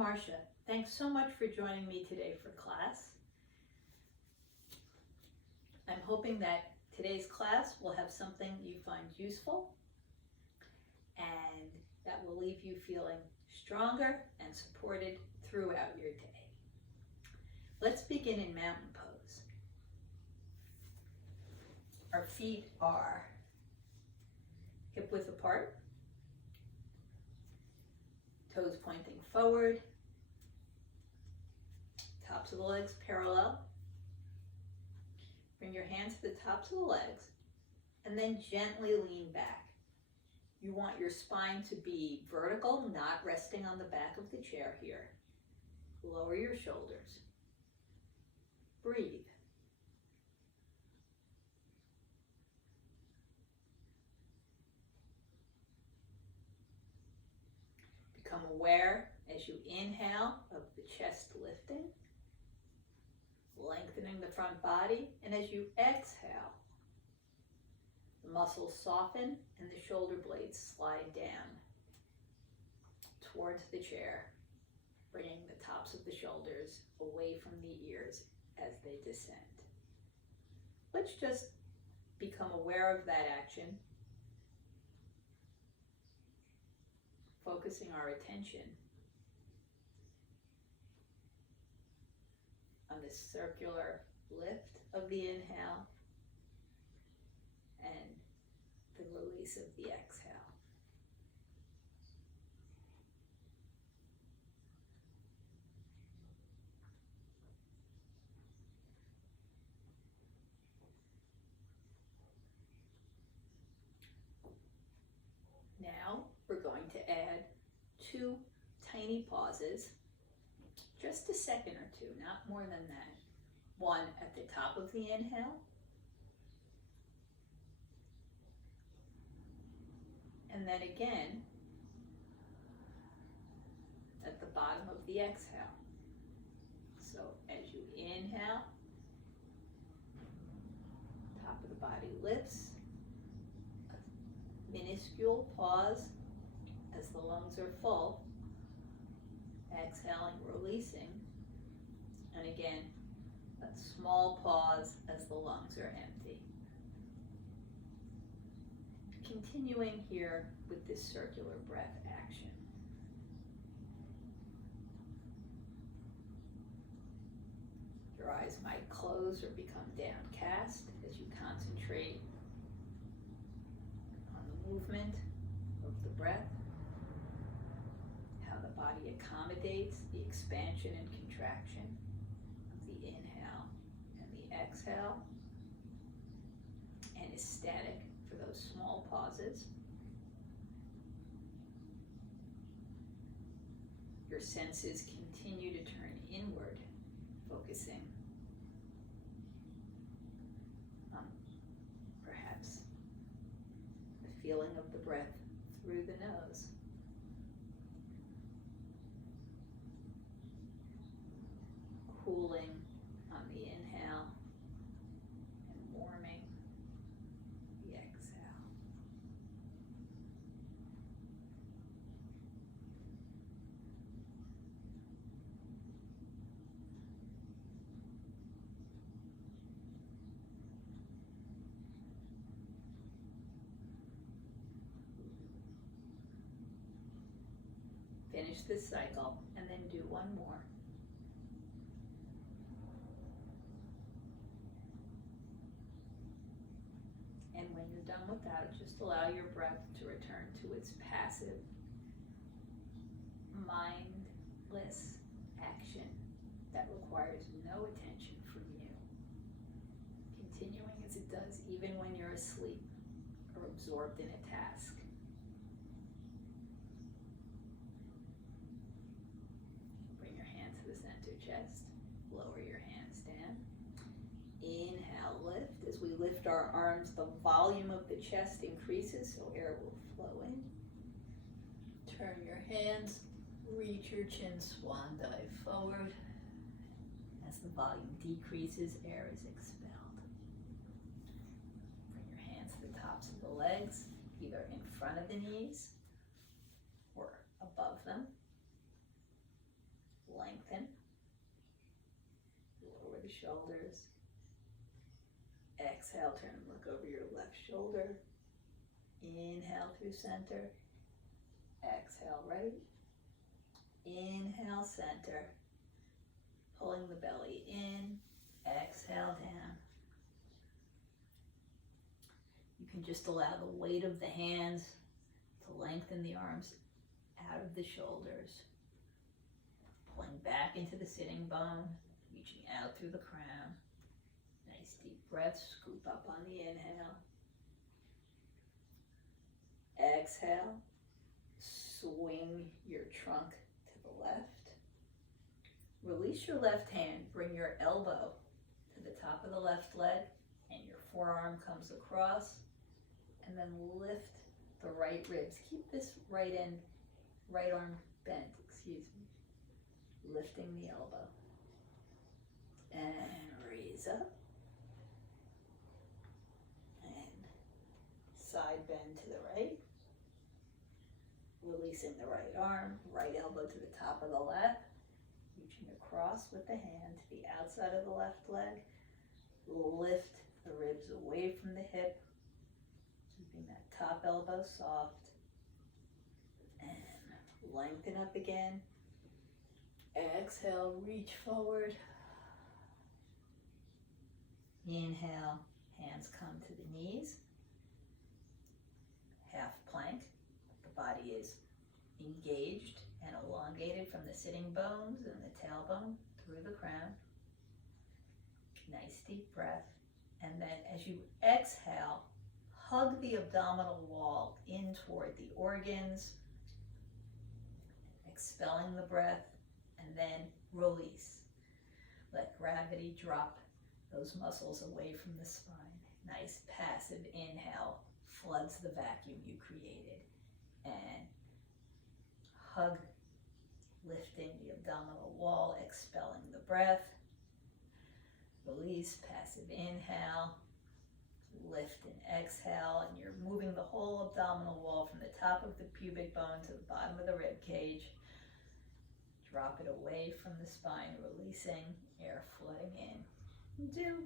Marcia. Thanks so much for joining me today for class. I'm hoping that today's class will have something you find useful and that will leave you feeling stronger and supported throughout your day. Let's begin in mountain pose. Our feet are hip width apart, toes pointing forward, tops of the legs parallel. Bring your hands to the tops of the legs and then gently lean back. You want your spine to be vertical, not resting on the back of the chair here. Lower your shoulders. Breathe. Become aware as you inhale of the chest lifting, lengthening the front body, and as you exhale, the muscles soften and the shoulder blades slide down towards the chair, bringing the tops of the shoulders away from the ears as they descend. Let's just become aware of that action, focusing our attention on the circular lift of the inhale and the release of the exhale. Now we're going to add 2 tiny pauses, just a second or 2, not more than that. One at the top of the inhale, and then again at the bottom of the exhale. So as you inhale, top of the body lifts, a minuscule pause as the lungs are full, exhaling, releasing, and again, a small pause as the lungs are empty. Continuing here with this circular breath action. Your eyes might close or become downcast as you concentrate on the movement of the breath, how the body accommodates the expansion and contraction of the inhale and the exhale, and is static for those small pauses. Your senses continue to turn inward, focusing on perhaps the feeling of the breath through the nose. Cooling on the inhale and warming the exhale. Finish this cycle and then do one more. And when you're done with that, just allow your breath to return to its passive, mindless action that requires no attention from you. Continuing as it does even when you're asleep or absorbed in a task. Bring your hand to the center chest, lower your hands down. Inhale, lift. As we lift our arms, the volume of the chest increases, so air will flow in. Turn your hands, reach your chin, swan dive forward. As the volume decreases, air is expelled. Bring your hands to the tops of the legs, either in front of the knees or above them. shoulders. Exhale, turn and look over your left shoulder. Inhale through center. Exhale, right. Inhale, center. Pulling the belly in. Exhale, down. You can just allow the weight of the hands to lengthen the arms out of the shoulders. Pulling back into the sitting bone, reaching out through the crown. Nice deep breath, scoop up on the inhale. Exhale, swing your trunk to the left. Release your left hand, bring your elbow to the top of the left leg, and your forearm comes across, and then lift the right ribs. Keep this right arm bent, lifting the elbow. And raise up. And side bend to the right. Releasing the right arm, right elbow to the top of the left. Reaching across with the hand to the outside of the left leg. Lift the ribs away from the hip. Keeping that top elbow soft. And lengthen up again. Exhale, reach forward. Inhale, hands come to the knees. Half plank. The body is engaged and elongated from the sitting bones and the tailbone through the crown. Nice deep breath. And then as you exhale, hug the abdominal wall in toward the organs, expelling the breath, and then release. Let gravity drop those muscles away from the spine. Nice passive inhale floods the vacuum you created. And hug, lifting the abdominal wall, expelling the breath. Release, passive inhale. Lift and exhale, and you're moving the whole abdominal wall from the top of the pubic bone to the bottom of the rib cage. Drop it away from the spine, releasing, air flooding in. Do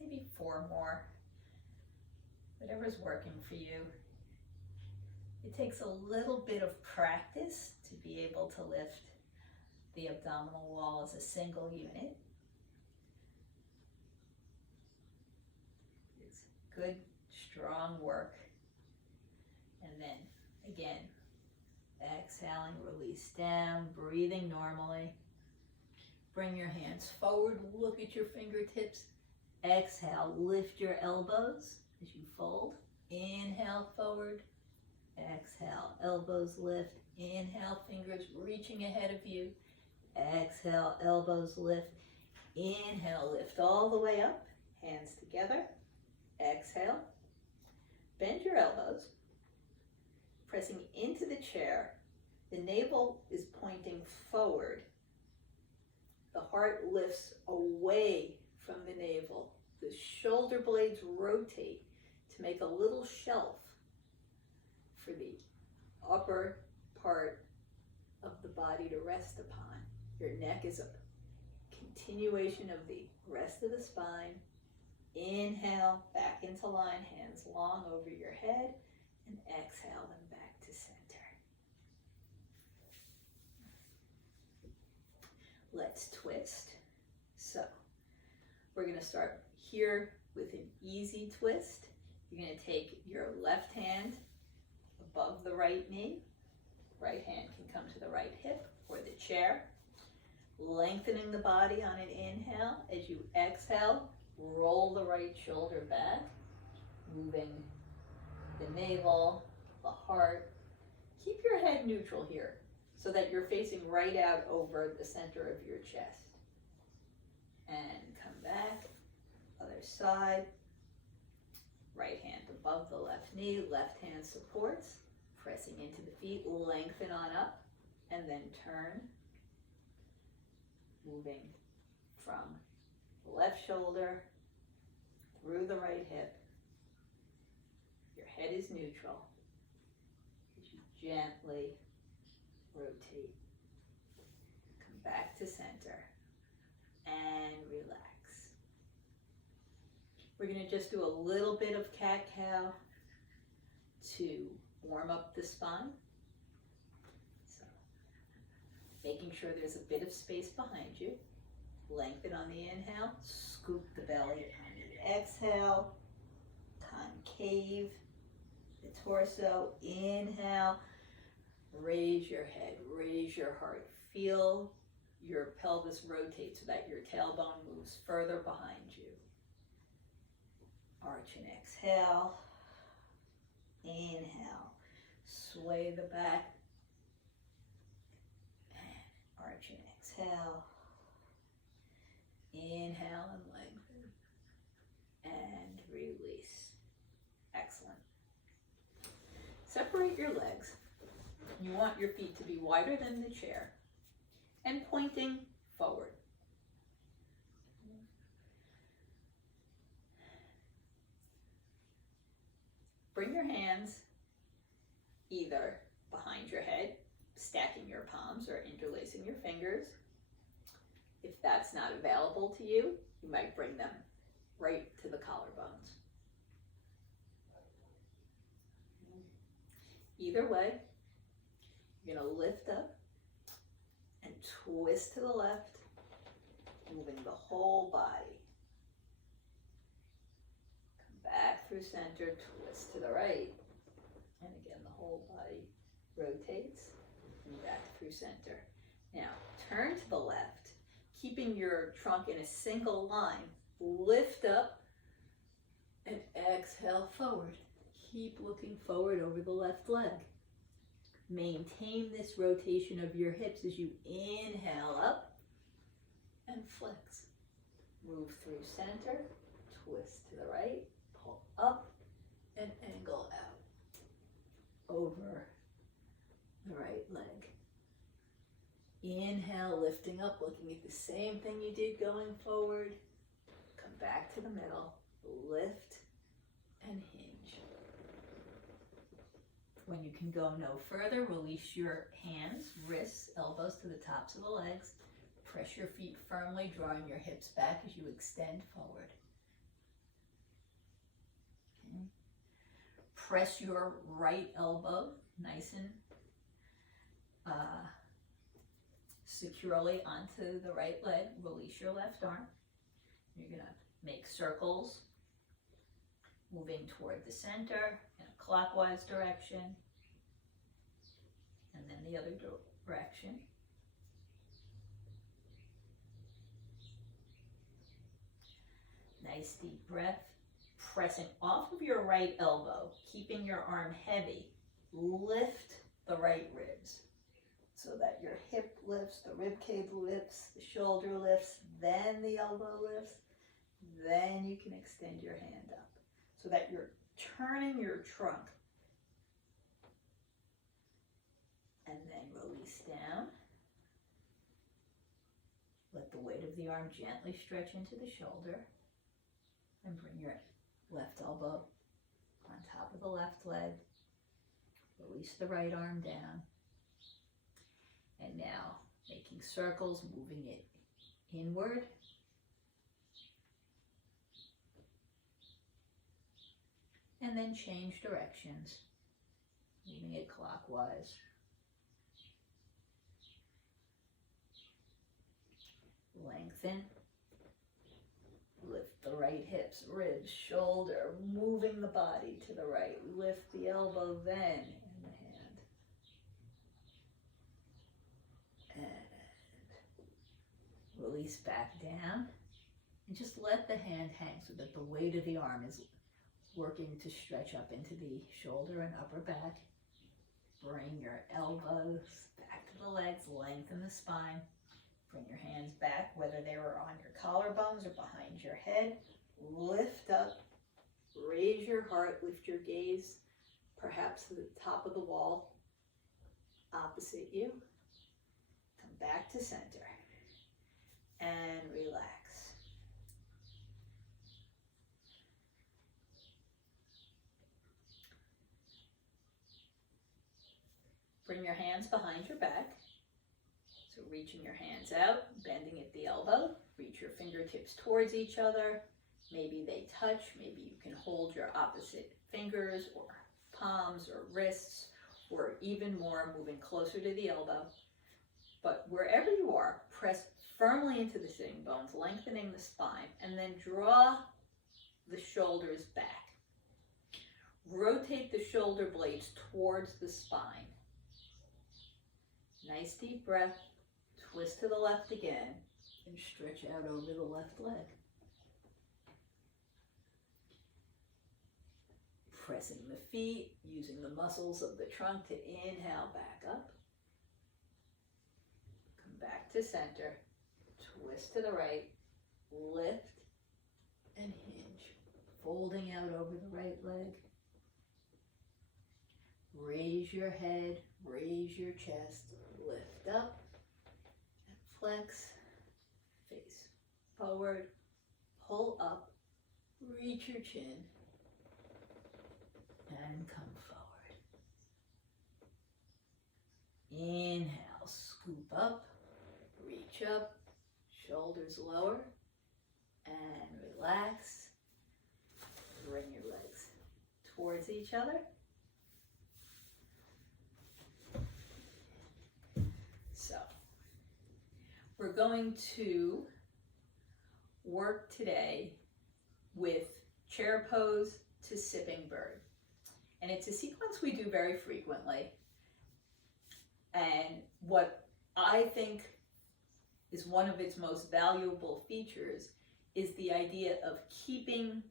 maybe 4 more, whatever's working for you. It takes a little bit of practice to be able to lift the abdominal wall as a single unit. It's good, strong work. And then again, exhaling, release down, breathing normally. Bring your hands forward, look at your fingertips. Exhale, lift your elbows as you fold. Inhale, forward. Exhale, elbows lift. Inhale, fingers reaching ahead of you. Exhale, elbows lift. Inhale, lift all the way up. Hands together. Exhale. Bend your elbows. Pressing into the chair. The navel is pointing forward. The heart lifts away from the navel. The shoulder blades rotate to make a little shelf for the upper part of the body to rest upon. Your neck is a continuation of the rest of the spine. Inhale, back into line, hands long over your head, and exhale them back to center. Let's twist. So, we're going to start here with an easy twist. You're going to take your left hand above the right knee. Right hand can come to the right hip or the chair. Lengthening the body on an inhale. As you exhale, roll the right shoulder back, moving the navel, the heart. Keep your head neutral here so that you're facing right out over the center of your chest. And come back, other side. Right hand above the left knee, left hand supports, pressing into the feet, lengthen on up, and then turn, moving from the left shoulder through the right hip. Your head is neutral as you gently rotate. Come back to center and relax. We're going to just do a little bit of cat-cow to warm up the spine. So, making sure there's a bit of space behind you. Lengthen on the inhale, scoop the belly on the exhale, concave the torso, inhale, raise your head, raise your heart, feel your pelvis rotate so that your tailbone moves further behind you. Arch and exhale, inhale, sway the back, and arch and exhale. Inhale and lengthen, and release. Excellent. Separate your legs. You want your feet to be wider than the chair and pointing forward. Bring your hands either behind your head, stacking your palms or interlacing your fingers. If that's not available to you, you might bring them right to the collarbones. Either way, you're going to lift up and twist to the left, moving the whole body. Come back through center, twist to the right. And again, the whole body rotates and back through center. Now, turn to the left, keeping your trunk in a single line. Lift up and exhale forward. Keep looking forward over the left leg. Maintain this rotation of your hips as you inhale up and flex. Move through center, twist to the right, pull up and angle out over the right leg. Inhale, lifting up, looking at the same thing you did going forward. Come back to the middle, lift and hinge. When you can go no further, release your hands, wrists, elbows to the tops of the legs. Press your feet firmly, drawing your hips back as you extend forward. Okay. Press your right elbow nice and securely onto the right leg. Release your left arm. You're going to make circles, moving toward the center in a clockwise direction, and then the other direction. Nice deep breath. Pressing off of your right elbow, keeping your arm heavy. Lift the right ribs so that your hip lifts, the rib cage lifts, the shoulder lifts, then the elbow lifts. Then you can extend your hand up so that you're turning your trunk. And then release down. Let the weight of the arm gently stretch into the shoulder. And bring your left elbow on top of the left leg. Release the right arm down. And now making circles, moving it inward. And then change directions, moving it clockwise. Lengthen. Lift the right hips, ribs, shoulder, moving the body to the right. Lift the elbow, then in the hand. And release back down. And just let the hand hang so that the weight of the arm is working to stretch up into the shoulder and upper back. Bring your elbows back to the legs, lengthen the spine. Bring your hands back, whether they were on your collarbones or behind your head. Lift up, raise your heart, lift your gaze, perhaps to the top of the wall, opposite you. Come back to center and relax. Bring your hands behind your back. So reaching your hands out, bending at the elbow, reach your fingertips towards each other, Maybe they touch, maybe you can hold your opposite fingers or palms or wrists, or even more, moving closer to the elbow. But wherever you are, press firmly into the sitting bones, lengthening the spine, and then draw the shoulders back. Rotate the shoulder blades towards the spine. Nice deep breath. Twist to the left again and stretch out over the left leg. Pressing the feet, using the muscles of the trunk to inhale back up. Come back to center. Twist to the right. Lift and hinge. Folding out over the right leg. Raise your head, raise your chest, lift up, and flex, face forward, pull up, reach your chin, and come forward. Inhale, scoop up, reach up, shoulders lower, and relax. Bring your legs towards each other. So, we're going to work today with chair pose to sipping bird. And it's a sequence we do very frequently. And what I think is one of its most valuable features is the idea of keeping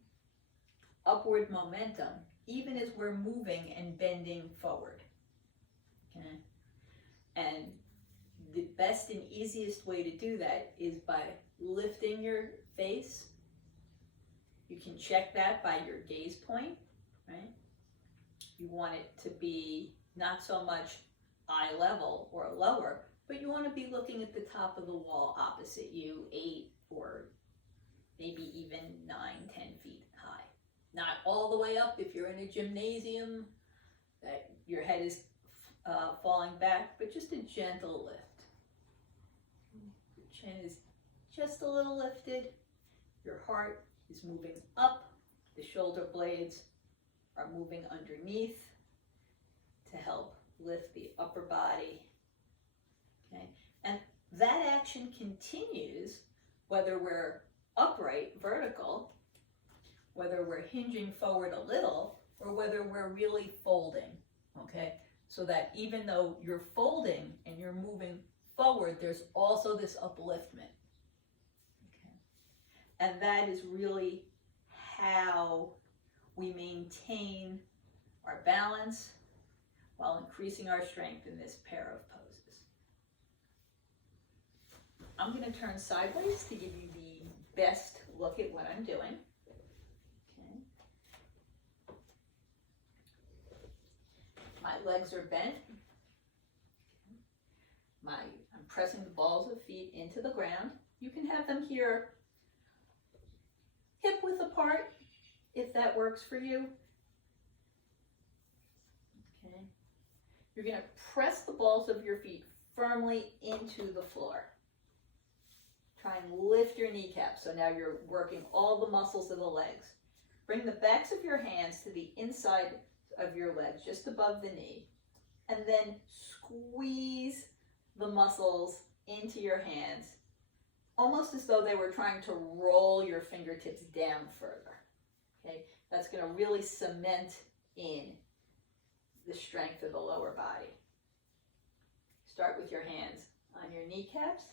upward momentum even as we're moving and bending forward. Okay? And the best and easiest way to do that is by lifting your face. You can check that by your gaze point, right? You want it to be not so much eye level or lower, but you want to be looking at the top of the wall opposite you, 8 or maybe even 9, 10 feet high. Not all the way up if you're in a gymnasium, that your head is falling back, but just a gentle lift. Your chin is just a little lifted. Your heart is moving up. The shoulder blades are moving underneath to help lift the upper body. Okay, and that action continues whether we're upright, vertical, whether we're hinging forward a little, or whether we're really folding. Okay, so that even though you're folding and you're moving forward, there's also this upliftment. Okay, and that is really how we maintain our balance while increasing our strength in this pair of poses. I'm going to turn sideways to give you the best look at what I'm doing. Okay. My legs are bent. I'm pressing the balls of feet into the ground. You can have them here hip width apart if that works for you. Okay. You're going to press the balls of your feet firmly into the floor. Try and lift your kneecaps. So now you're working all the muscles of the legs. Bring the backs of your hands to the inside of your legs, just above the knee. And then squeeze the muscles into your hands, almost as though they were trying to roll your fingertips down further. Okay, that's going to really cement in the strength of the lower body. Start with your hands on your kneecaps,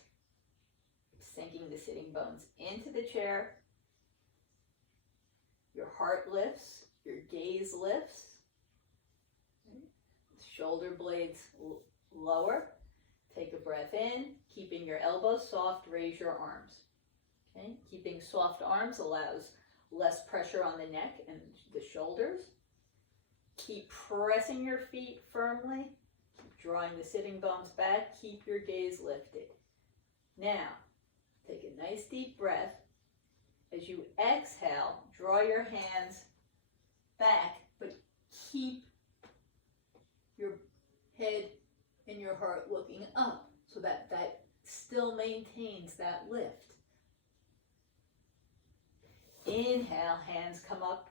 sinking the sitting bones into the chair. Your heart lifts, your gaze lifts. Okay. Shoulder blades lower. Take a breath in, keeping your elbows soft, raise your arms. Okay, keeping soft arms allows less pressure on the neck and the shoulders. Keep pressing your feet firmly, keep drawing the sitting bones back, keep your gaze lifted. Now, take a nice deep breath. As you exhale, draw your hands back, but keep your head and your heart looking up so that that still maintains that lift. Inhale, hands come up,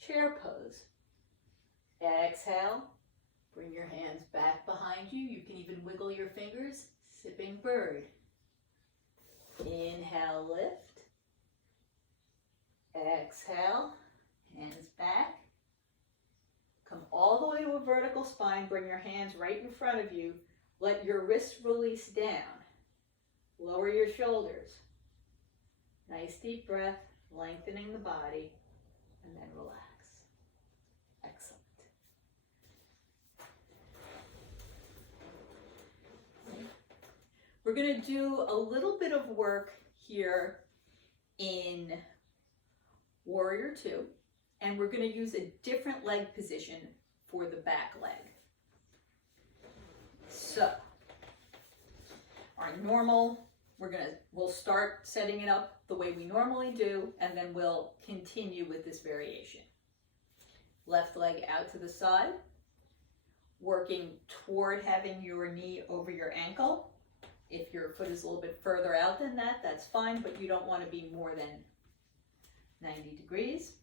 chair pose. Exhale, bring your hands back behind you. You can even wiggle your fingers, sipping bird. Inhale, lift. Exhale, hands back. Come all the way to a vertical spine. Bring your hands right in front of you. Let your wrists release down. Lower your shoulders. Nice deep breath, lengthening the body, and then relax. Excellent. We're going to do a little bit of work here in Warrior Two, and we're going to use a different leg position for the back leg. So, our normal, we'll start setting it up the way we normally do, and then we'll continue with this variation. Left leg out to the side, working toward having your knee over your ankle. If your foot is a little bit further out than that, that's fine, but you don't want to be more than 90 degrees.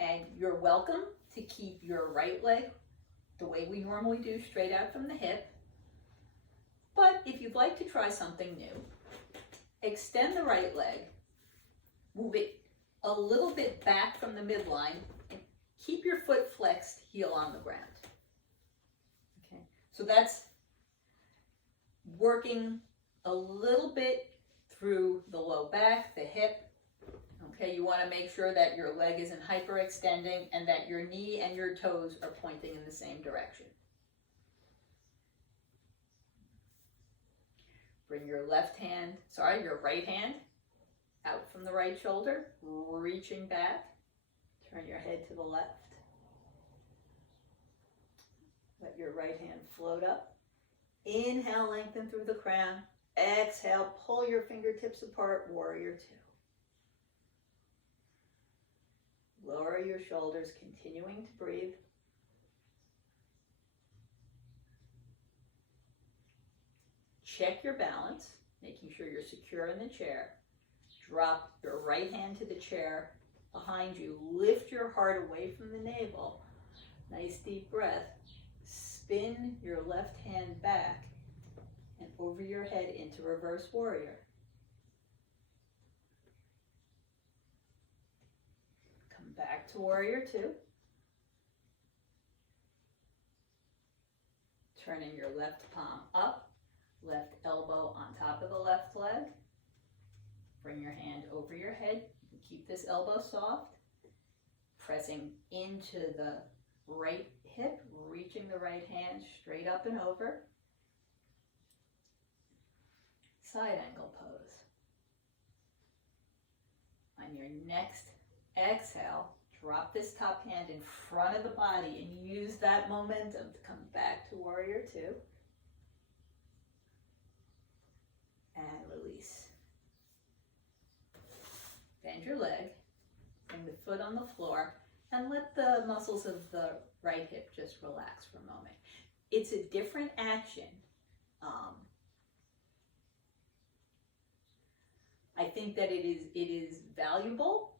And you're welcome to keep your right leg the way we normally do, straight out from the hip. But if you'd like to try something new, extend the right leg, move it a little bit back from the midline, and keep your foot flexed, heel on the ground. Okay, so that's working a little bit through the low back, the hip. Okay, you want to make sure that your leg isn't hyperextending and that your knee and your toes are pointing in the same direction. Bring your your right hand out from the right shoulder, reaching back. Turn your head to the left. Let your right hand float up. Inhale, lengthen through the crown. Exhale, pull your fingertips apart, Warrior Two. Lower your shoulders, continuing to breathe. Check your balance, making sure you're secure in the chair. Drop your right hand to the chair behind you. Lift your heart away from the navel. Nice deep breath. Spin your left hand back and over your head into reverse warrior. Come back to Warrior Two. Turning your left palm up, left elbow on top of the left leg. Bring your hand over your head. You can keep this elbow soft. Pressing into the right hip, reaching the right hand straight up and over. Side angle pose. On your next exhale, drop this top hand in front of the body and use that momentum to come back to Warrior Two. And release. Bend your leg, bring the foot on the floor, and let the muscles of the right hip just relax for a moment. It's a different action. I think that it is valuable,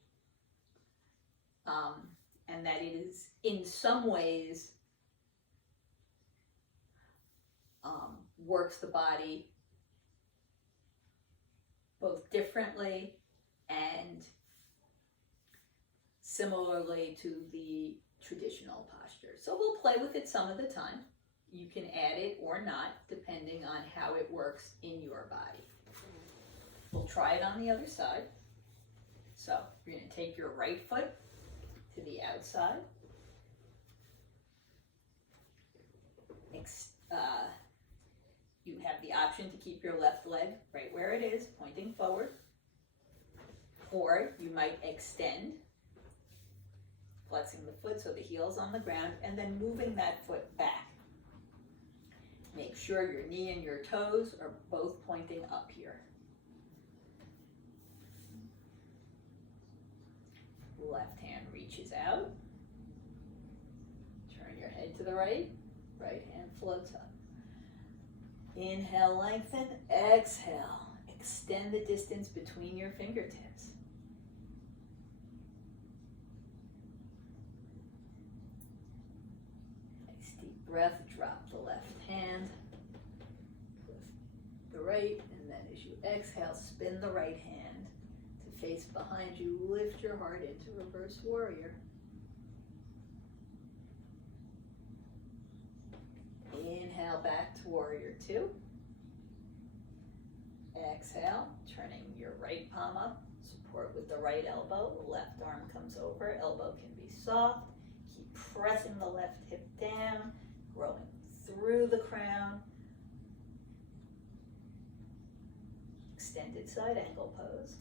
and that it is in some ways works the body both differently and similarly to the traditional posture. So we'll play with it some of the time. You can add it or not, depending on how it works in your body. We'll try it on the other side. So you're going to take your right foot to the outside. You have the option to keep your left leg right where it is, pointing forward. Or you might extend, flexing the foot so the heel's on the ground, and then moving that foot back. Make sure your knee and your toes are both pointing up here. Left hand reaches out. Turn your head to the right. Right hand floats up. Inhale, lengthen. Exhale. Extend the distance between your fingertips. breath, drop the left hand, lift the right, and then as you exhale, spin the right hand to face behind you. Lift your heart into reverse warrior. Inhale back to warrior two. Exhale, turning your right palm up, support with the right elbow, the left arm comes over, elbow can be soft. Keep pressing the left hip down, growing through the crown. Extended side angle pose.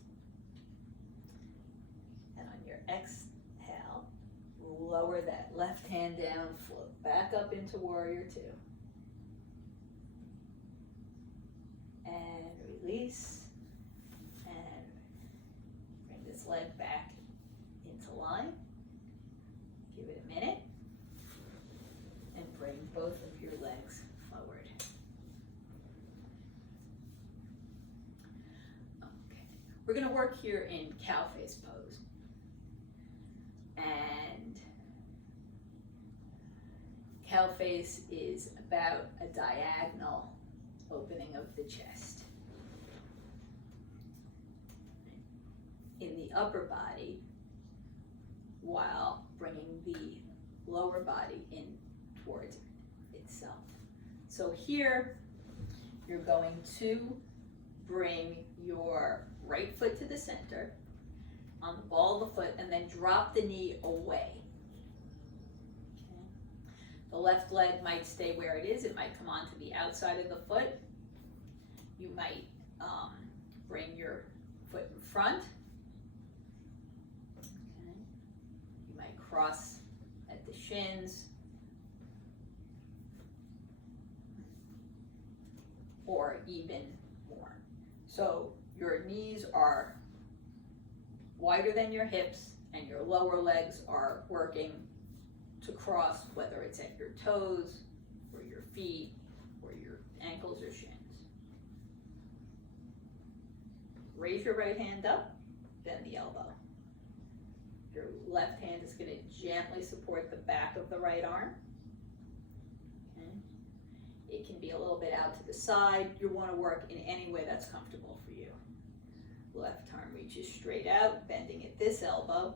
And on your exhale, lower that left hand down, float back up into warrior two. And release, and bring this leg back into line. Give it a minute, and bring both of your legs forward. Okay, we're going to work here in cow face pose. And cow face is about a diagonal opening of the chest. In the upper body, while bringing the lower body in towards itself. So here, you're going to bring your right foot to the center on the ball of the foot and then drop the knee away. The left leg might stay where it is. It might come onto the outside of the foot. You might bring your foot in front. Okay. You might cross at the shins. Or even more. So your knees are wider than your hips and your lower legs are working to cross, whether it's at your toes or your feet or your ankles or shins. Raise your right hand up, bend the elbow. Your left hand is going to gently support the back of the right arm. Okay. It can be a little bit out to the side. You want to work in any way that's comfortable for you. Left arm reaches straight out, bending at this elbow.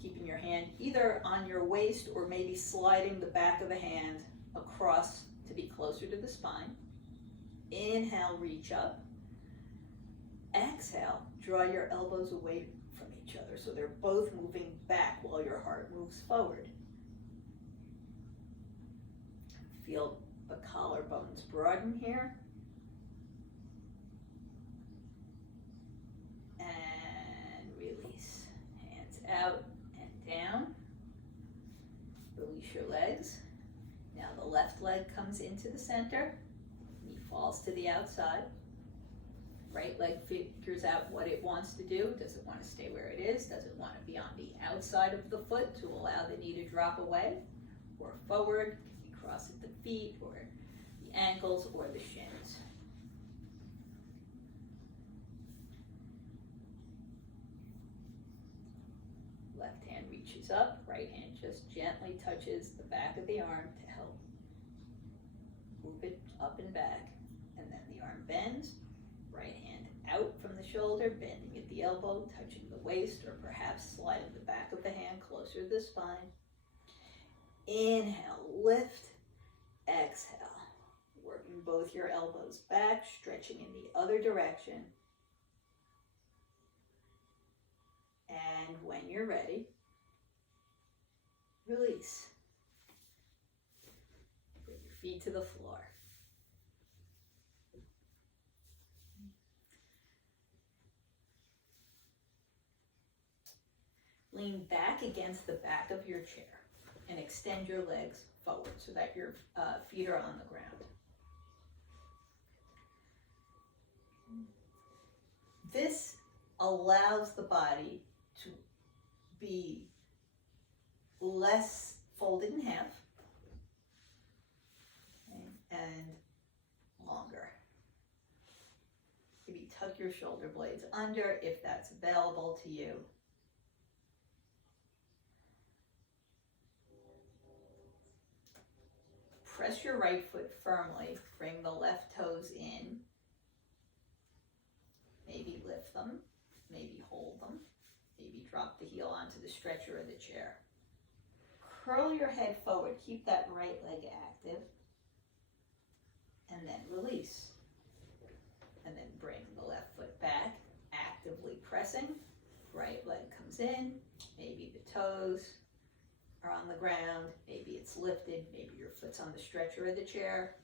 Keeping your hand either on your waist or maybe sliding the back of the hand across to be closer to the spine. Inhale, reach up. Exhale, draw your elbows away from each other so they're both moving back while your heart moves forward. Feel the collarbones broaden here. And release. Hands out. Down, release your legs. Now the left leg comes into the center, knee falls to the outside. Right leg figures out what it wants to do. Does it want to stay where it is? Does it want to be on the outside of the foot to allow the knee to drop away? Or forward, can be cross at the feet or the ankles or the shins. Left hand reaches up, right hand just gently touches the back of the arm to help move it up and back. And then the arm bends, right hand out from the shoulder, bending at the elbow, touching the waist, or perhaps sliding the back of the hand closer to the spine. Inhale, lift, exhale, working both your elbows back, stretching in the other direction. And when you're ready, release. Bring your feet to the floor. Lean back against the back of your chair and extend your legs forward so that your feet are on the ground. This allows the body to be less folded in half, okay, and longer. Maybe tuck your shoulder blades under if that's available to you. your right foot firmly. Bring the left toes in. Maybe lift them, maybe hold them, maybe drop the heel onto the stretcher or the chair. Curl your head forward, keep that right leg active, and then release. And then bring the left foot back, actively pressing. Right leg comes in, maybe the toes are on the ground, maybe it's lifted, maybe your foot's on the stretcher or the chair.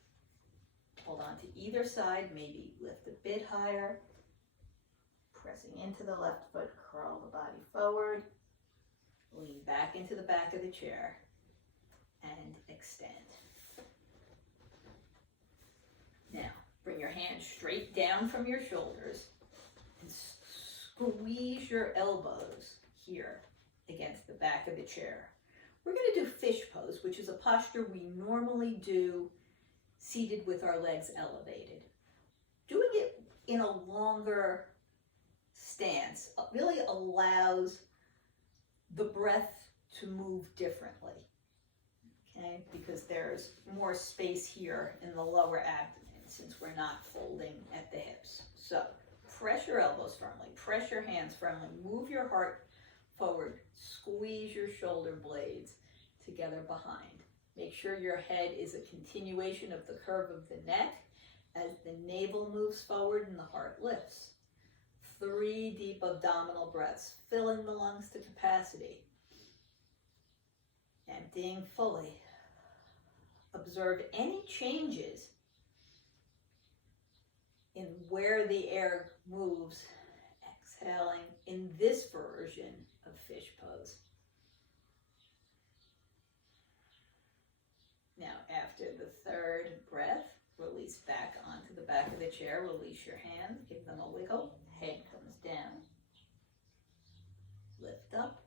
Hold on to either side, maybe lift a bit higher. Pressing into the left foot, curl the body forward, lean back into the back of the chair, and extend. Now, bring your hands straight down from your shoulders and squeeze your elbows here against the back of the chair. We're going to do fish pose, which is a posture we normally do seated with our legs elevated. Doing it in a longer stance really allows the breath to move differently, okay? Because there's more space here in the lower abdomen since we're not folding at the hips. So press your elbows firmly, press your hands firmly, move your heart forward, squeeze your shoulder blades together behind. Make sure your head is a continuation of the curve of the neck as the navel moves forward and the heart lifts. 3 deep abdominal breaths, filling the lungs to capacity. Emptying fully. Observe any changes in where the air moves, exhaling in this version of fish pose. Now, after the 3rd breath, release back onto the back of the chair, release your hands, give them a wiggle. Head comes down, lift up,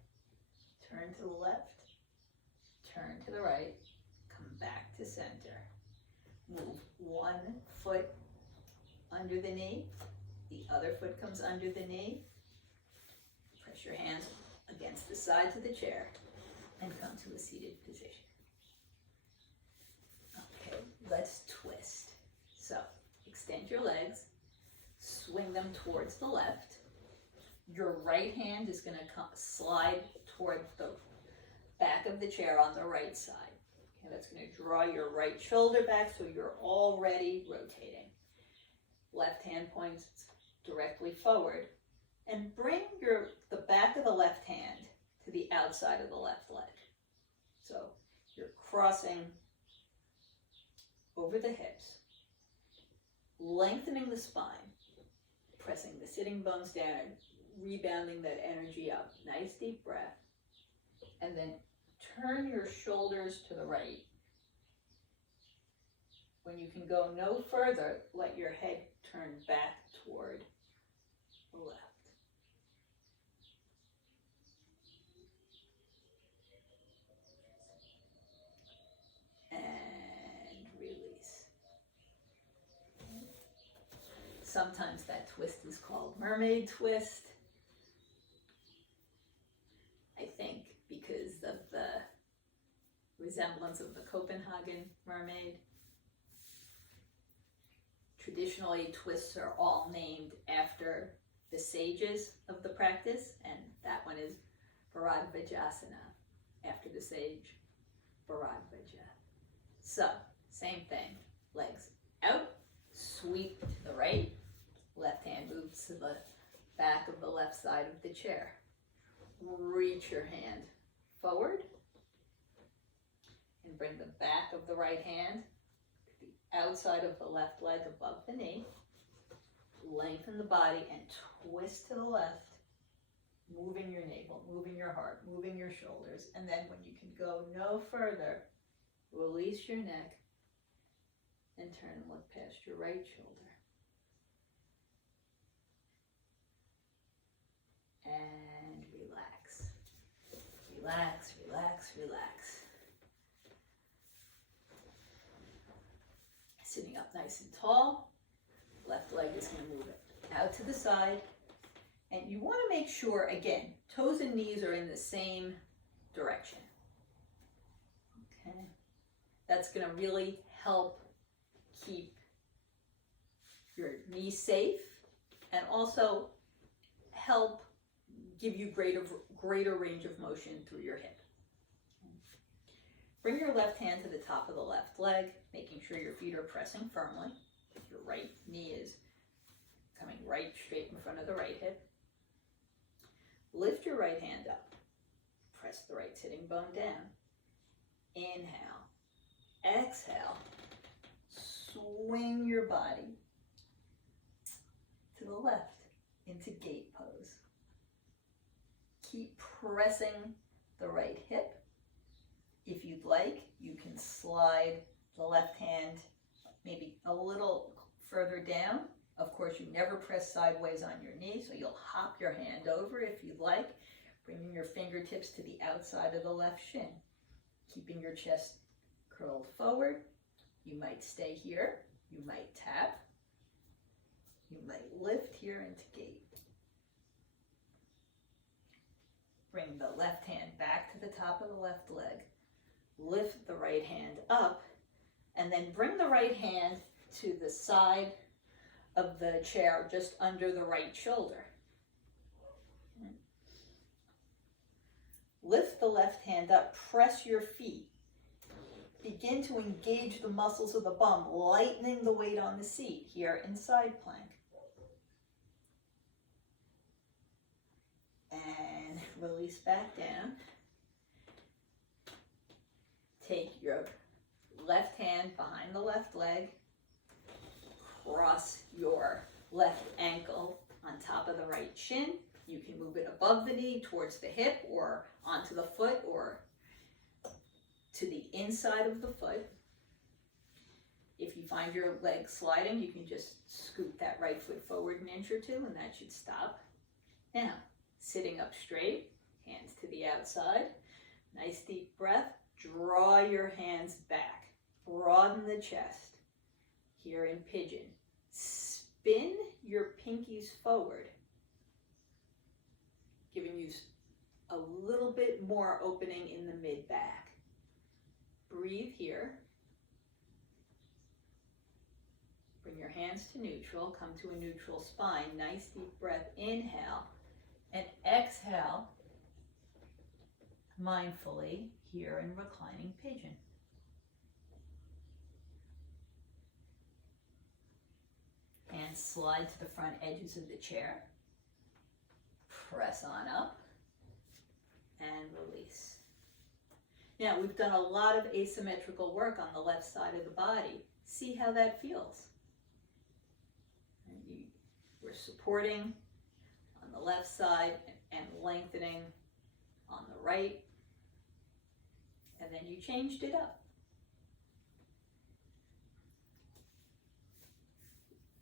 turn to the left, turn to the right, come back to center. Move one foot under the knee, the other foot comes under the knee. Press your hands against the sides of the chair and come to a seated position. Okay, let's twist. So, extend your legs. Swing them towards the left. Your right hand is going to slide toward the back of the chair on the right side. Okay, that's going to draw your right shoulder back so you're already rotating. Left hand points directly forward. And bring the back of the left hand to the outside of the left leg. So you're crossing over the hips, lengthening the spine, pressing the sitting bones down and rebounding that energy up. Nice deep breath. And then turn your shoulders to the right. When you can go no further, let your head turn back toward the left. And release. Sometimes that twist is called mermaid twist. I think because of the resemblance of the Copenhagen mermaid. Traditionally, twists are all named after the sages of the practice, and that one is Bharadvajasana, after the sage Bharadvaja. So, same thing, legs out, sweep to the right, left hand moves to the back of the left side of the chair. Reach your hand forward and bring the back of the right hand to the outside of the left leg above the knee. Lengthen the body and twist to the left, moving your navel, moving your heart, moving your shoulders. And then when you can go no further, release your neck and turn and look past your right shoulder. And relax. Relax, relax, relax. Sitting up nice and tall. Left leg is going to move it out to the side. And you want to make sure, again, toes and knees are in the same direction. Okay? That's going to really help keep your knee safe and also help give you greater range of motion through your hip. Bring your left hand to the top of the left leg, making sure your feet are pressing firmly. Your right knee is coming right straight in front of the right hip. Lift your right hand up. Press the right sitting bone down. Inhale. Exhale. Swing your body to the left into gate pose. Keep pressing the right hip. If you'd like, you can slide the left hand maybe a little further down. Of course, you never press sideways on your knee, so you'll hop your hand over if you'd like, bringing your fingertips to the outside of the left shin, keeping your chest curled forward. You might stay here, you might tap, you might lift here into gate. Bring the left hand back to the top of the left leg, lift the right hand up, and then bring the right hand to the side of the chair just under the right shoulder. Lift the left hand up, press your feet. Begin to engage the muscles of the bum, lightening the weight on the seat here in side plank. And release back down. Take your left hand behind the left leg, cross your left ankle on top of the right shin. You can move it above the knee towards the hip or onto the foot or to the inside of the foot. If you find your leg sliding, you can just scoot that right foot forward an inch or two and that should stop. Now, sitting up straight, hands to the outside. Nice deep breath. Draw your hands back. Broaden the chest. Here in pigeon. Spin your pinkies forward, giving you a little bit more opening in the mid-back. Breathe here. Bring your hands to neutral. Come to a neutral spine. Nice deep breath. Inhale and exhale mindfully here in reclining pigeon. Hands slide to the front edges of the chair. Press on up and release. Now, we've done a lot of asymmetrical work on the left side of the body. See how that feels. We're supporting on the left side and lengthening on the right. And then you changed it up.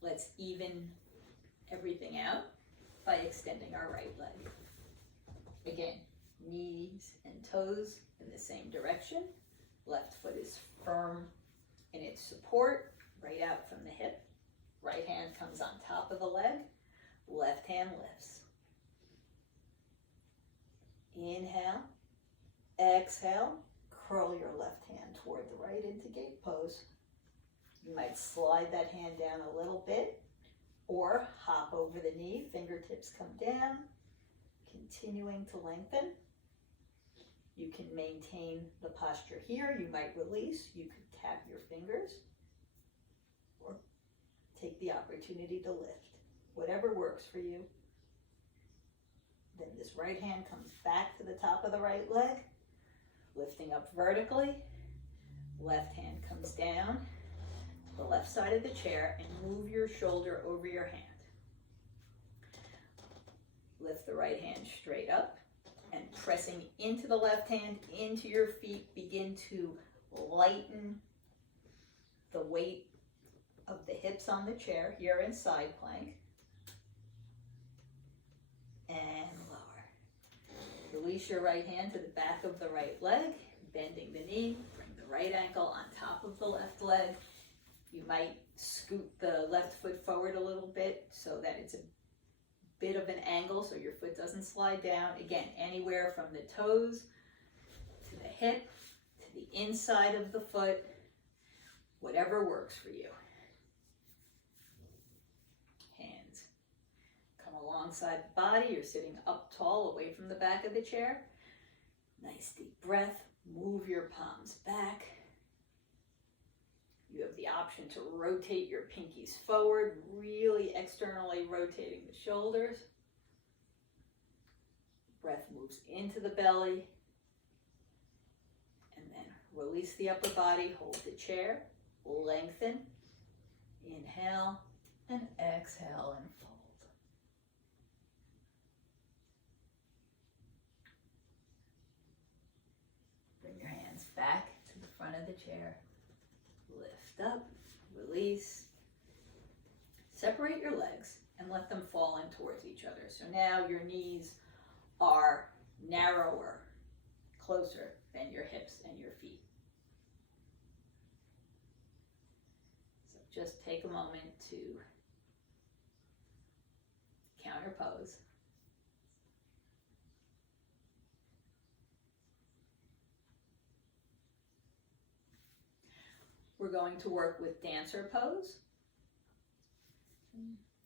Let's even everything out by extending our right leg. Again, knees and toes in the same direction. Left foot is firm in its support, right out from the hip. Right hand comes on top of the leg. Left hand lifts. Inhale. Exhale. Curl your left hand toward the right into gate pose. You might slide that hand down a little bit or hop over the knee, fingertips come down, continuing to lengthen. You can maintain the posture here. You might release. You could tap your fingers or take the opportunity to lift. Whatever works for you. Then this right hand comes back to the top of the right leg, lifting up vertically. Left hand comes down the left side of the chair and move your shoulder over your hand. Lift the right hand straight up and pressing into the left hand, into your feet, begin to lighten the weight of the hips on the chair here in side plank. And lower. Release your right hand to the back of the right leg, bending the knee, bring the right ankle on top of the left leg. You might scoot the left foot forward a little bit so that it's a bit of an angle so your foot doesn't slide down. Again, anywhere from the toes to the hip to the inside of the foot. Whatever works for you. Hands come alongside the body. You're sitting up tall, away from the back of the chair. Nice deep breath. Move your palms back. You have the option to rotate your pinkies forward, really externally rotating the shoulders. Breath moves into the belly. And then release the upper body, hold the chair, lengthen, inhale, and exhale and fold. Bring your hands back to the front of the chair. Lift up, release. Separate your legs and let them fall in towards each other. So now your knees are narrower, closer than your hips and your feet. So just take a moment to counter pose. We're going to work with dancer pose.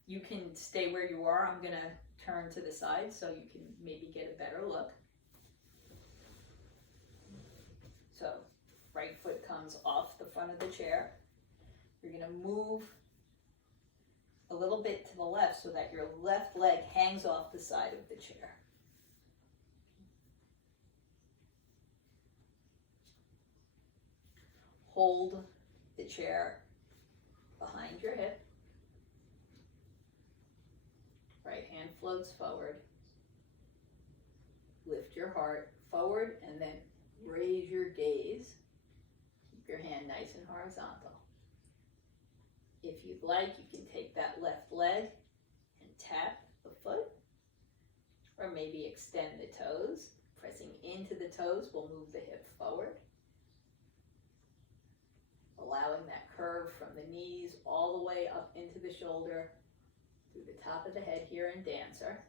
You can stay where you are. I'm going to turn to the side so you can maybe get a better look. So right foot comes off the front of the chair. You're going to move a little bit to the left so that your left leg hangs off the side of the chair. Hold the chair behind your hip. Right hand floats forward. Lift your heart forward and then raise your gaze. Keep your hand nice and horizontal. If you'd like, you can take that left leg and tap the foot, or maybe extend the toes. Pressing into the toes will move the hip forward, allowing that curve from the knees all the way up into the shoulder, through the top of the head here in dancer.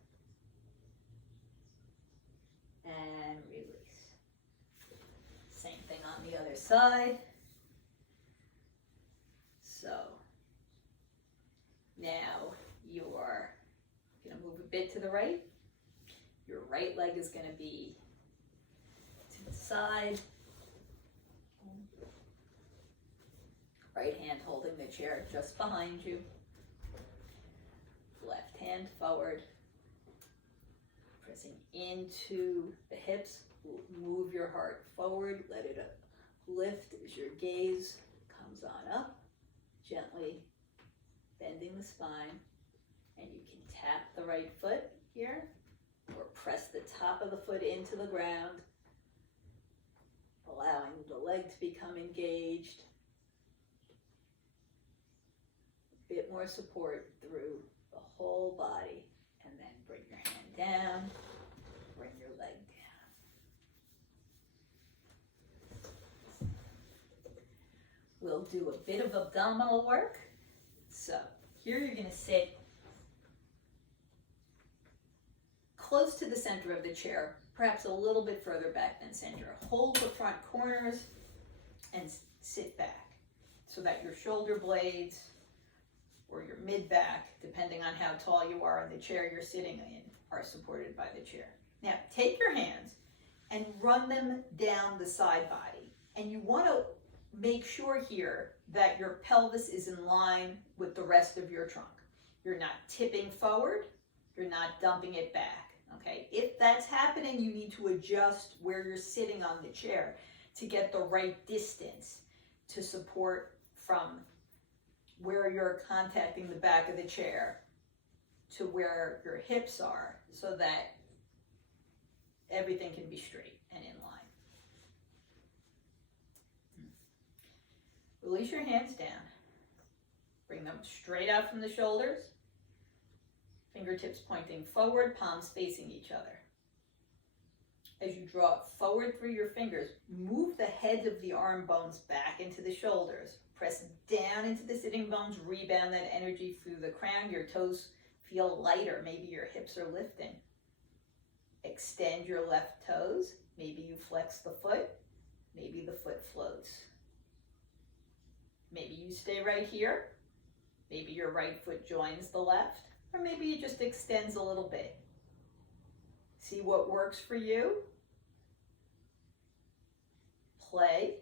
And release. Same thing on the other side. So now you're going to move a bit to the right. Your right leg is going to be to the side. Right hand holding the chair just behind you. Left hand forward. Pressing into the hips. Move your heart forward. Let it lift as your gaze comes on up. Gently bending the spine. And you can tap the right foot here, or press the top of the foot into the ground, allowing the leg to become engaged. A bit more support through the whole body, and then bring your hand down, bring your leg down. We'll do a bit of abdominal work. So here you're going to sit close to the center of the chair, perhaps a little bit further back than center. Hold the front corners and sit back so that your shoulder blades or your mid-back, depending on how tall you are in the chair you're sitting in, are supported by the chair. Now, take your hands and run them down the side body. And you want to make sure here that your pelvis is in line with the rest of your trunk. You're not tipping forward, you're not dumping it back. Okay, if that's happening, you need to adjust where you're sitting on the chair to get the right distance to support from where you're contacting the back of the chair to where your hips are, so that everything can be straight and in line. Release your hands down. Bring them straight out from the shoulders. Fingertips pointing forward, palms facing each other. As you draw it forward through your fingers, move the heads of the arm bones back into the shoulders. Press down into the sitting bones, rebound that energy through the crown. Your toes feel lighter. Maybe your hips are lifting. Extend your left toes. Maybe you flex the foot. Maybe the foot floats. Maybe you stay right here. Maybe your right foot joins the left, or maybe it just extends a little bit. See what works for you. Play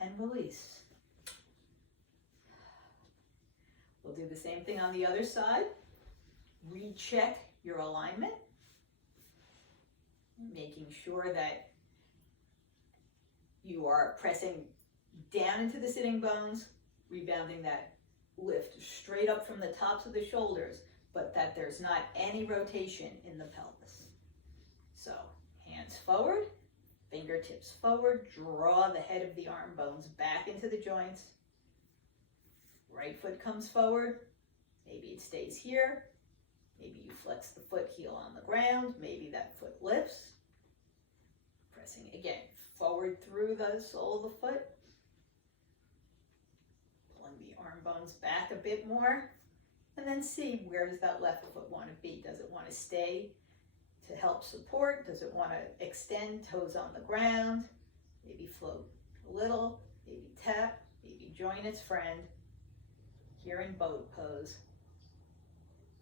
and release. We'll do the same thing on the other side. Recheck your alignment, making sure that you are pressing down into the sitting bones, rebounding that lift straight up from the tops of the shoulders, but that there's not any rotation in the pelvis. So hands forward, fingertips forward, draw the head of the arm bones back into the joints. Right foot comes forward, maybe it stays here, maybe you flex the foot heel on the ground, maybe that foot lifts. Pressing again, forward through the sole of the foot. Pulling the arm bones back a bit more. And then see, where does that left foot want to be? Does it want to stay to help support? Does it want to extend, toes on the ground? Maybe float a little, maybe tap, maybe join its friend. Here in boat pose.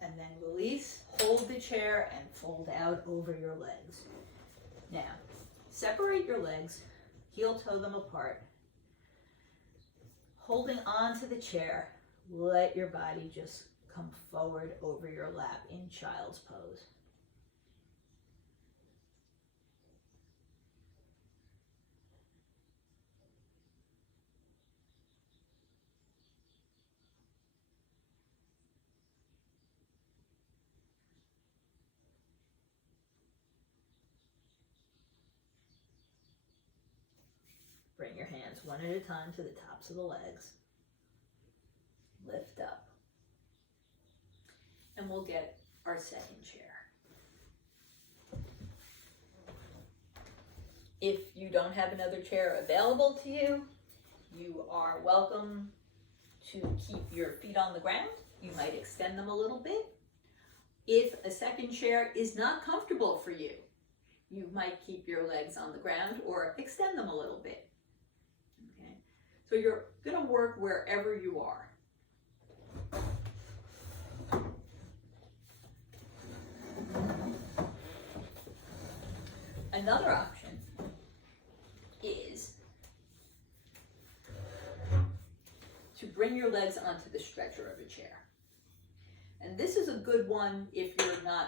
And then release, hold the chair, and fold out over your legs. Now, separate your legs, heel toe them apart. Holding on to the chair, let your body just come forward over your lap in child's pose. Bring your hands one at a time to the tops of the legs. Lift up. And we'll get our second chair. If you don't have another chair available to you, you are welcome to keep your feet on the ground. You might extend them a little bit. If a second chair is not comfortable for you, you might keep your legs on the ground or extend them a little bit. Okay? So you're going to work wherever you are. Another option is to bring your legs onto the stretcher of a chair. And this is a good one if you're not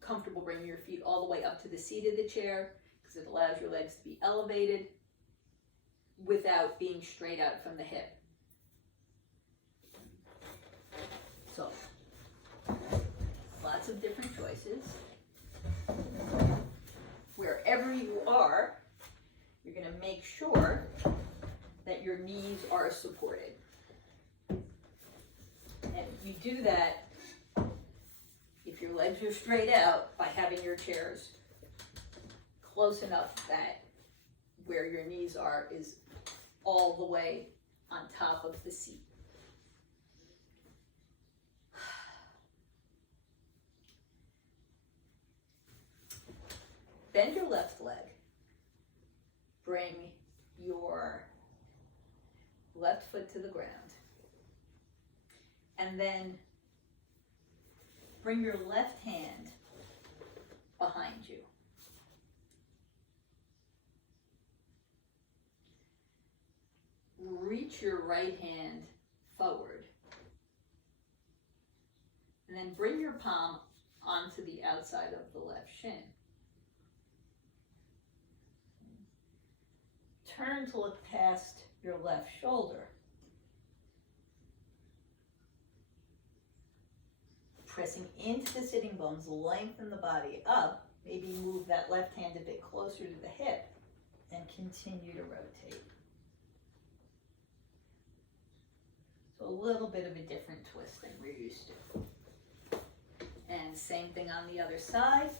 comfortable bringing your feet all the way up to the seat of the chair, because it allows your legs to be elevated without being straight out from the hip. So, lots of different choices. Wherever you are, you're going to make sure that your knees are supported. And you do that, if your legs are straight out, by having your chairs close enough that where your knees are is all the way on top of the seat. Bend your left leg. Bring your left foot to the ground. And then bring your left hand behind you. Reach your right hand forward. And then bring your palm onto the outside of the left shin. Turn to look past your left shoulder. Pressing into the sitting bones, lengthen the body up. Maybe move that left hand a bit closer to the hip and continue to rotate. So a little bit of a different twist than we're used to. And same thing on the other side.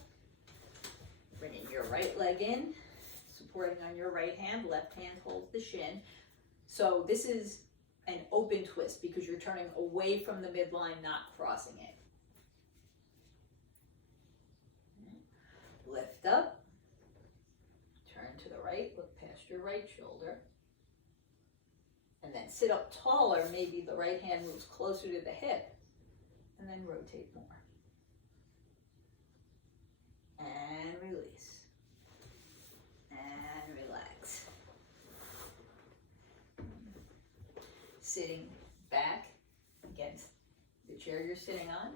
Bringing your right leg in, supporting on your right hand, left hand holds the shin. So this is an open twist because you're turning away from the midline, not crossing it. Lift up, turn to the right, look past your right shoulder. And then sit up taller, maybe the right hand moves closer to the hip, and then rotate more. And release. And relax. Sitting back against the chair you're sitting on.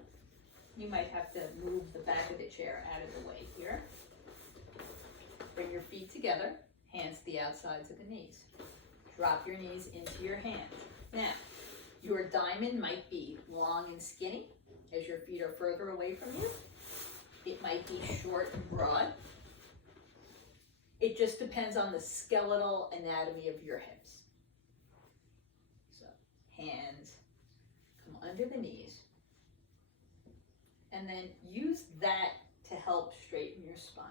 You might have to move the back of the chair out of the way here. Bring your feet together, hands to the outsides of the knees. Drop your knees into your hands. Now, your diamond might be long and skinny as your feet are further away from you. It might be short and broad. It just depends on the skeletal anatomy of your hips. So, hands come under the knees. And then use that to help straighten your spine.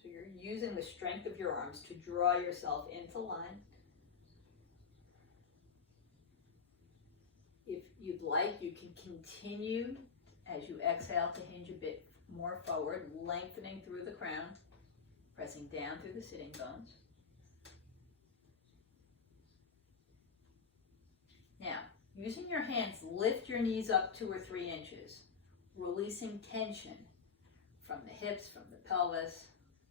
So you're using the strength of your arms to draw yourself into line. If you'd like, you can continue as you exhale to hinge a bit more forward, lengthening through the crown, pressing down through the sitting bones. Now, using your hands, lift your knees up 2 or 3 inches, releasing tension from the hips, from the pelvis,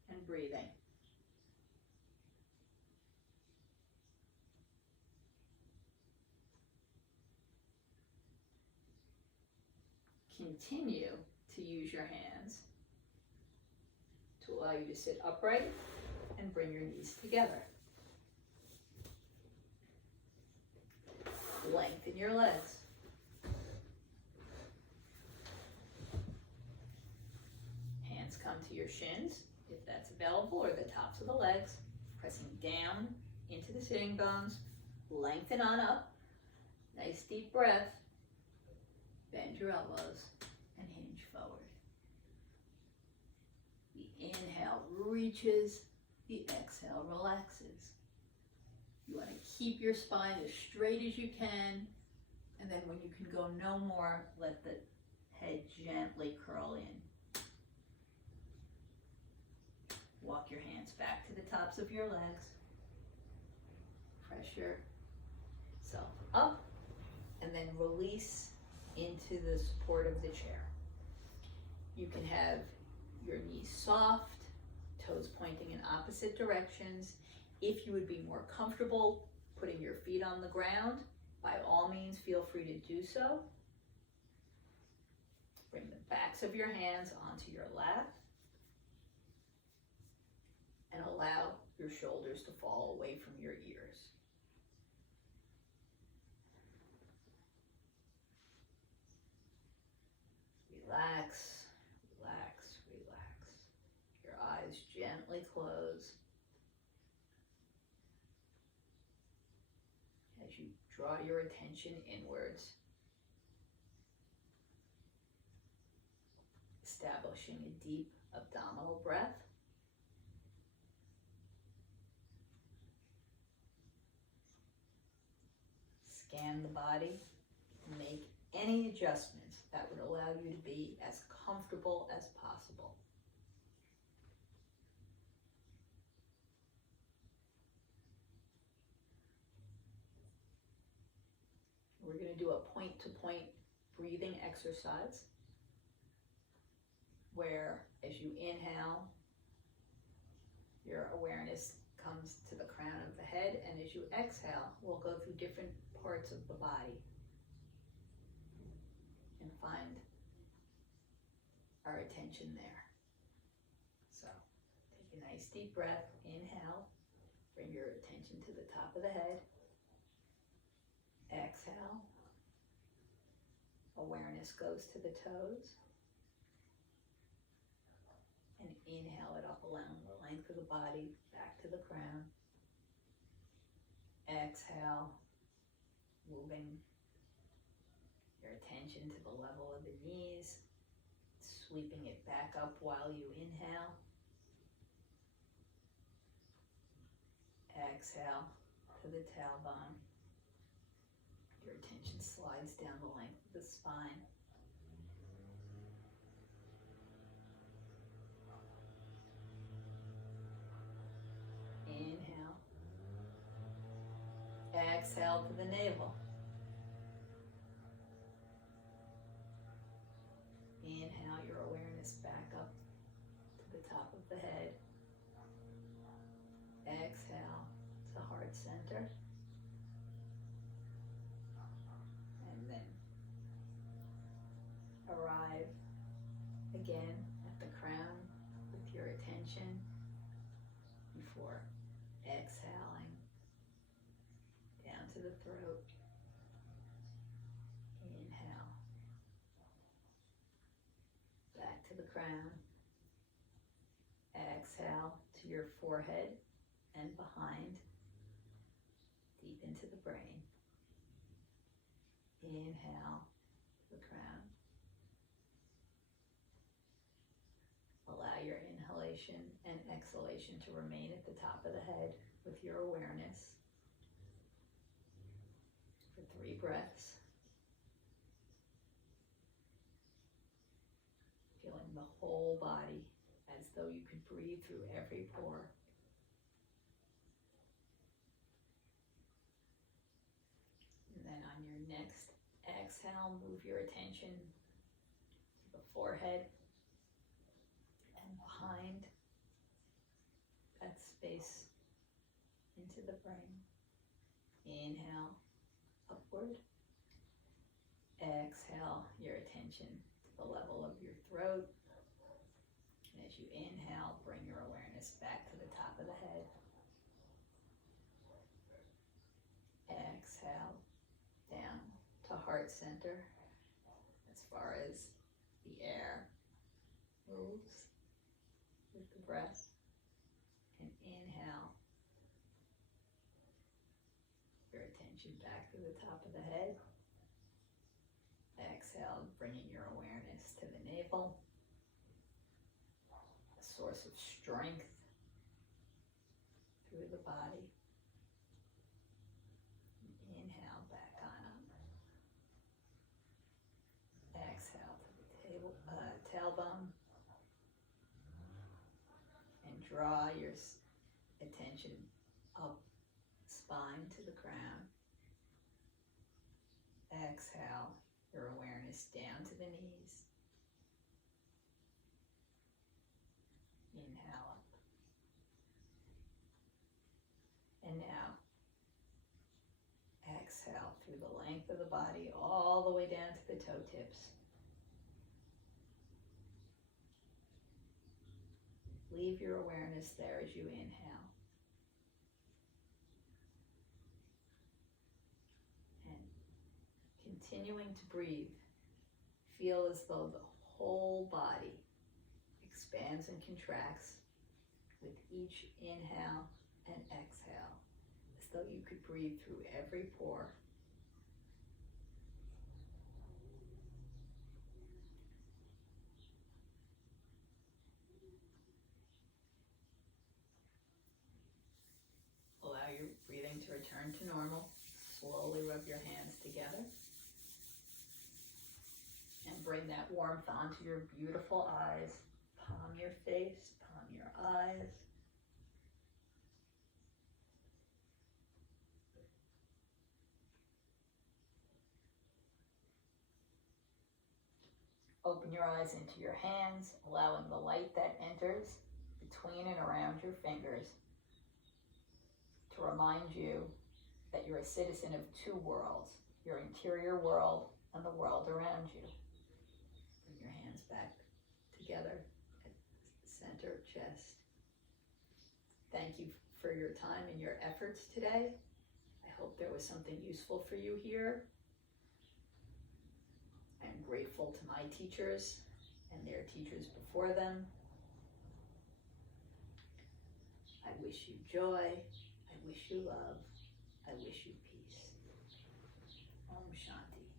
and breathing. Continue to use your hands to allow you to sit upright and bring your knees together. Lengthen your legs. Hands come to your shins, if that's available, or the tops of the legs, pressing down into the sitting bones. Lengthen on up. Nice deep breath. Bend your elbows and hinge forward. The inhale reaches, the exhale relaxes. You want to keep your spine as straight as you can, and then when you can go no more, let the head gently curl in. Walk your hands back to the tops of your legs. Press yourself up, and then release into the support of the chair. You can have your knees soft, toes pointing in opposite directions. If you would be more comfortable putting your feet on the ground, by all means feel free to do so. Bring the backs of your hands onto your lap and allow your shoulders to fall away from your ears. Relax, relax, relax. Your eyes gently close as you draw your attention inwards, establishing a deep abdominal breath. Scan the body, make any adjustments that would allow you to be as comfortable as possible. We're going to do a point-to-point breathing exercise where as you inhale, your awareness comes to the crown of the head, and as you exhale, we'll go through different parts of the body and find our attention there. So take a nice deep breath, inhale, bring your attention to the top of the head, exhale, awareness goes to the toes, and inhale it up along the length of the body, back to the crown. Exhale, moving your attention to the level of the knees, sweeping it back up while you inhale. Exhale to the tailbone. Your attention slides down the length of the spine. Inhale. Exhale to the navel. Inhale your awareness back up to the top of the head. Exhale to heart center. And then arrive again at the crown with your attention before exhaling down to the throat. Inhale. Back to the crown. Exhale to your forehead and behind, deep into the brain. Inhale to the crown. Allow your inhalation and exhalation to remain at the top of the head with your awareness for 3 breaths. Feeling the whole body as though you could breathe through every pore. And then on your next exhale, move your attention to the forehead and behind that space into the brain. Inhale, upward. Exhale your attention to the level of your throat. And as you inhale, bring your awareness back to the top of the head. Exhale down to heart center as far as the air moves with the breath. And inhale your attention back to the top of the head. Exhale, bringing your awareness to the navel, a source of strength through the body. Inhale, back on up. Exhale to the tailbone. And draw your attention up, spine to the crown. Exhale your awareness down to the knees. Inhale up. And now, exhale through the length of the body all the way down to the toe tips. Leave your awareness there as you inhale. And continuing to breathe, feel as though the whole body expands and contracts with each inhale and exhale, as though you could breathe through every pore. Allow your breathing to return to normal. Slowly rub your hands together. And bring that warmth onto your beautiful eyes. Palm your face, palm your eyes. Open your eyes into your hands, allowing the light that enters between and around your fingers to remind you that you're a citizen of 2 worlds, your interior world and the world around you. Bring your hands back together at the center of chest. Thank you for your time and your efforts today. I hope there was something useful for you here. I am grateful to my teachers and their teachers before them. I wish you joy. I wish you love. I wish you peace. Om Shanti.